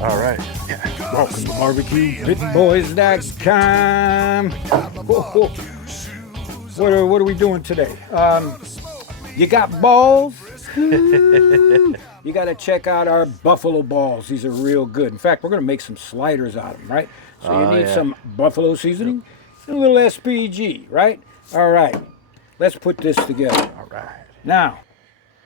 All right. Welcome to BBQ Pit Boys.com. What are we doing today? You got balls? You got to check out our buffalo balls. These are real good. In fact, we're going to make some sliders out of them, right? So you need some buffalo seasoning and a little SPG, right? All right. Let's put this together. All right. Now,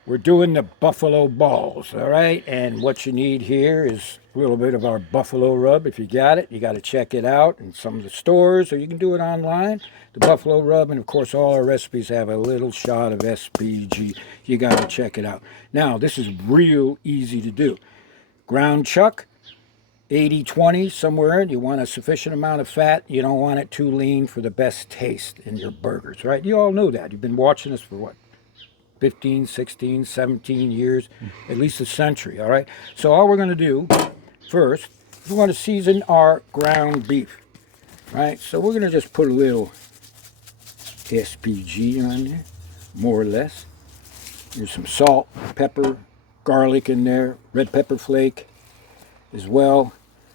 we're doing the buffalo balls, all right? And what you need here is a little bit of our buffalo rub. If you got it, you got to check it out in some of the stores, or you can do it online. The buffalo rub, and of course, all our recipes have a little shot of SPG. You got to check it out. Now, this is real easy to do. Ground chuck, 80-20 somewhere. You want a sufficient amount of fat. You don't want it too lean for the best taste in your burgers, right? You all know that. You've been watching us for what? 15, 16, 17 years, at least a century, all right? So all we're going to do first is we're going to season our ground beef, right? So we're going to just put a little SPG on there, more or less. There's some salt, pepper, garlic in there, red pepper flake as well,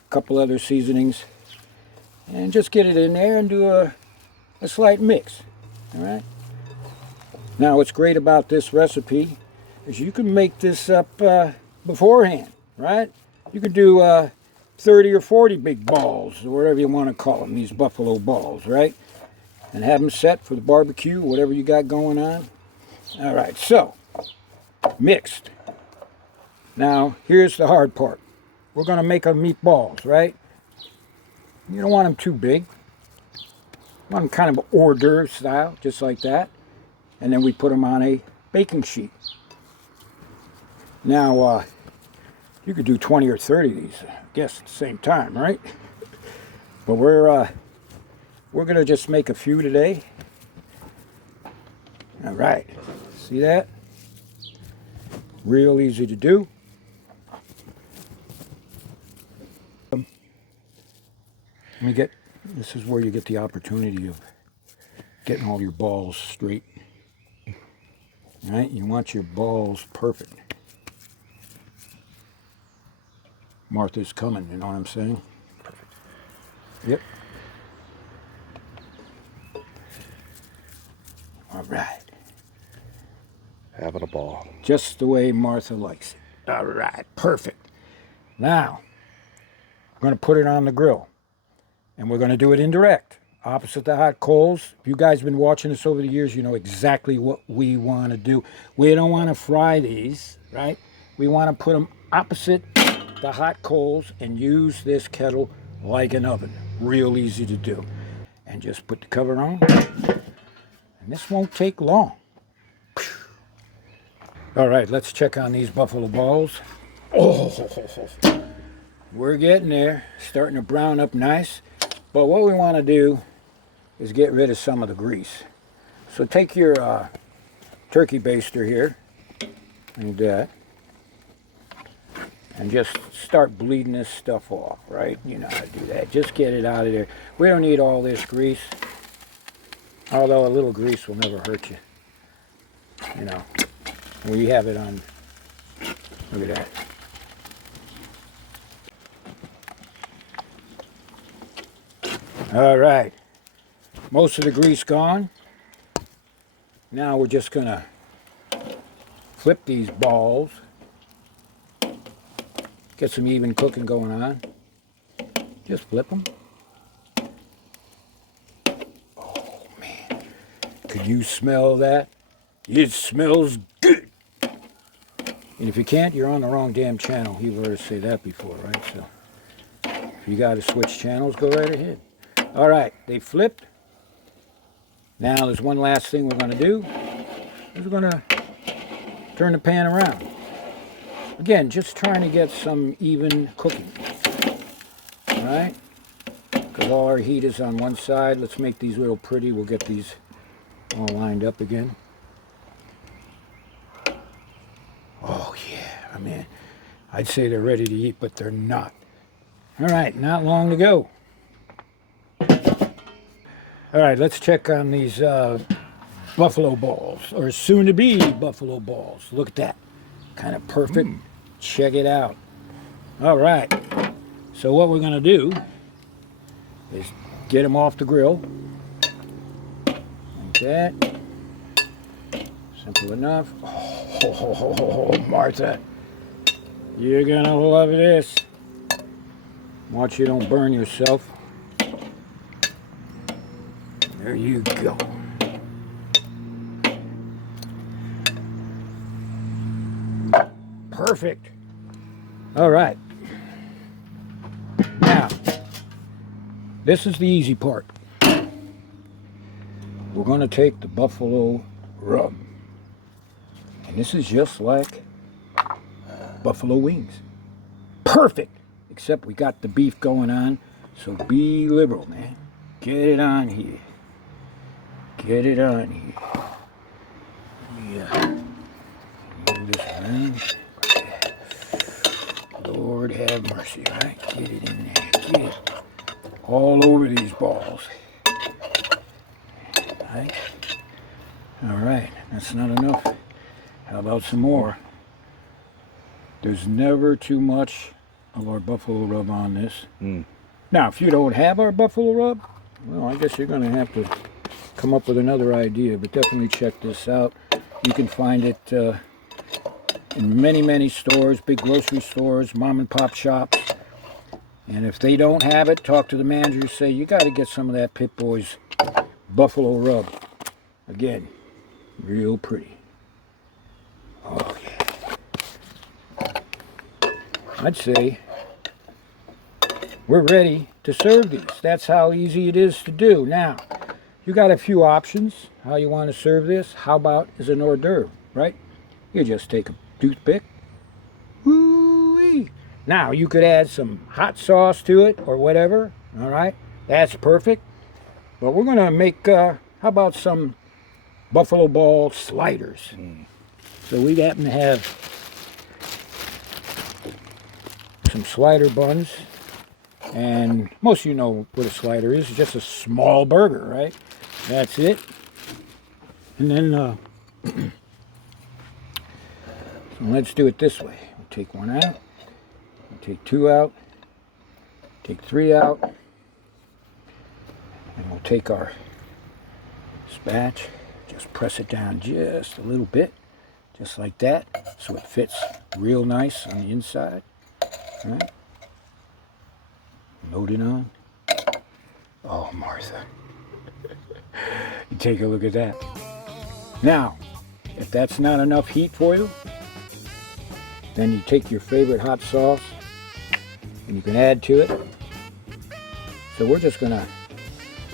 a couple other seasonings, and just get it in there and do a slight mix, all right? Now, what's great about this recipe is you can make this up beforehand, right? You can do 30 or 40 big balls, or whatever you want to call them, these buffalo balls, right? And have them set for the barbecue, whatever you got going on. All right, so, mixed. Now, here's the hard part. We're going to make our meatballs, right? You don't want them too big. You want them kind of hors d'oeuvre style, just like that. And then we put them on a baking sheet. Now, you could do 20 or 30 of these, I guess, at the same time, right? But we're going to just make a few today. All right, see that? Real easy to do. This is where you get the opportunity of getting all your balls straight. Right? You want your balls perfect. Martha's coming, you know what I'm saying? Perfect. Yep. All right. Having a ball. Just the way Martha likes it. All right, perfect. Now, we're going to put it on the grill. And we're going to do it indirect, opposite the hot coals. If you guys have been watching us over the years, you know exactly what we want to do. We don't want to fry these, right? We want to put them opposite the hot coals and use this kettle like an oven. Real easy to do. And just put the cover on. And this won't take long. All right, let's check on these buffalo balls. Oh, we're getting there. Starting to brown up nice. But what we want to do is get rid of some of the grease. So take your turkey baster here, like that, and just start bleeding this stuff off, right? You know how to do that. Just get it out of there. We don't need all this grease, although a little grease will never hurt you. You know, we have it on, look at that. All right, most of the grease gone. Now we're just gonna flip these balls, get some even cooking going on. Just flip them. Oh man, could you smell that? It smells good. And if you can't, you're on the wrong damn channel. You've heard us say that before, right? So if you got to switch channels, go right ahead. All right, they flipped. Now there's one last thing we're going to do. We're going to turn the pan around. Again, just trying to get some even cooking. All right? Because all our heat is on one side. Let's make these real pretty. We'll get these all lined up again. Oh yeah, I mean, I'd say they're ready to eat, but they're not. All right, not long to go. All right, let's check on these buffalo balls, or soon-to-be buffalo balls. Look at that. Kind of perfect. Check it out. All right. So what we're going to do is get them off the grill. Like that. Simple enough. Oh, Martha. You're going to love this. Watch you don't burn yourself. There you go. Perfect. All right. Now, this is the easy part. We're going to take the buffalo rub. And this is just like buffalo wings. Perfect. Except we got the beef going on. So be liberal, man. Get it on here. Get it on here. Yeah. Move this around. Lord have mercy, right? Get it in there. Get it all over these balls. Right? All right, that's not enough. How about some more? There's never too much of our buffalo rub on this. Now, if you don't have our buffalo rub, well, I guess you're going to have to come up with another idea, but definitely check this out. You can find it in many, many stores, big grocery stores, mom and pop shops. And if they don't have it, talk to the manager, say, you got to get some of that Pit Boys buffalo rub. Again, real pretty. Oh, yeah. I'd say we're ready to serve these. That's how easy it is to do. Now, you got a few options how you want to serve this. How about as an hors d'oeuvre, right? You just take a toothpick. Woo-wee. Now, you could add some hot sauce to it or whatever, all right? That's perfect. But we're going to make, how about some buffalo ball sliders? So we happen to have some slider buns. And most of you know what a slider is. It's just a small burger, right? That's it. And then, so let's do it this way. We'll take one out. We'll take two out. Take three out. And we'll take our spatch. Just press it down just a little bit. Just like that. So it fits real nice on the inside. All right. Load it on. Oh, Martha. You take a look at that. Now, if that's not enough heat for you, then you take your favorite hot sauce and you can add to it. So we're just going to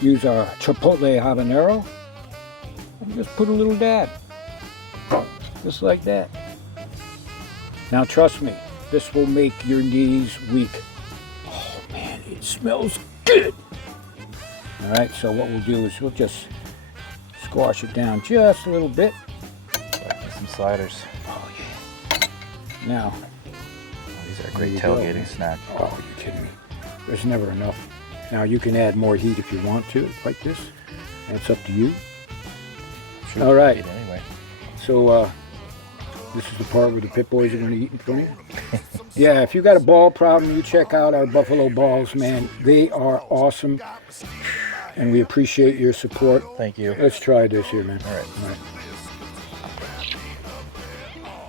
use our chipotle habanero and just put a little dab. Just like that. Now, trust me, this will make your knees weak. It smells good. All right, so what we'll do is we'll just squash it down just a little bit. Some sliders. Oh, yeah. Now, these are a great tailgating snack. Oh, you're kidding me. There's never enough. Now, you can add more heat if you want to, like this. That's up to you. Sure. All right. Anyway. So, this is the part where the Pit Boys are going to eat in front of you. Yeah, if you got a ball problem, you check out our buffalo balls, man. They are awesome, and we appreciate your support. Thank you. Let's try this here, man. All right.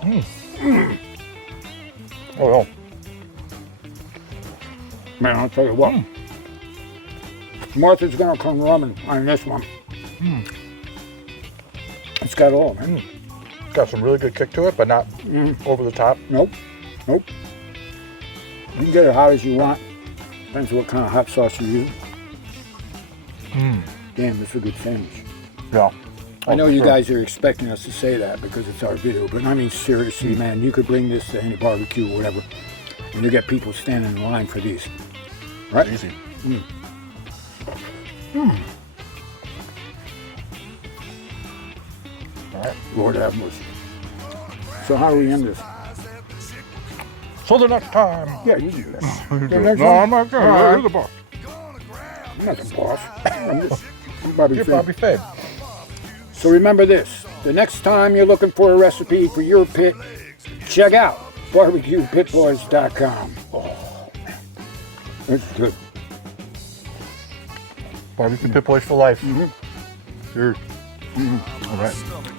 All right. Oh, well. Man, I'll tell you what. Martha's going to come running on this one. It's got all, man. It's got some really good kick to it, but not over the top. Nope. Nope. You can get it hot as you want. Depends what kind of hot sauce you use. Damn, this is a good sandwich. Yeah. I know you guys are expecting us to say that because it's our video, but I mean seriously, man, you could bring this to any barbecue or whatever, and you get people standing in line for these. Right? Easy. All right. Lord have mercy. So how do we end this? So the next time. Yeah, you do that. No, I'm not going. You're the boss. I'm not the boss. I'm Bobby You're Fay. Bobby Fay. So remember this. The next time you're looking for a recipe for your pit, check out BBQPitBoys.com. Oh, man. It's good. BBQ Pit Boys for life. Mm-hmm. Cheers. Mm-hmm. All right.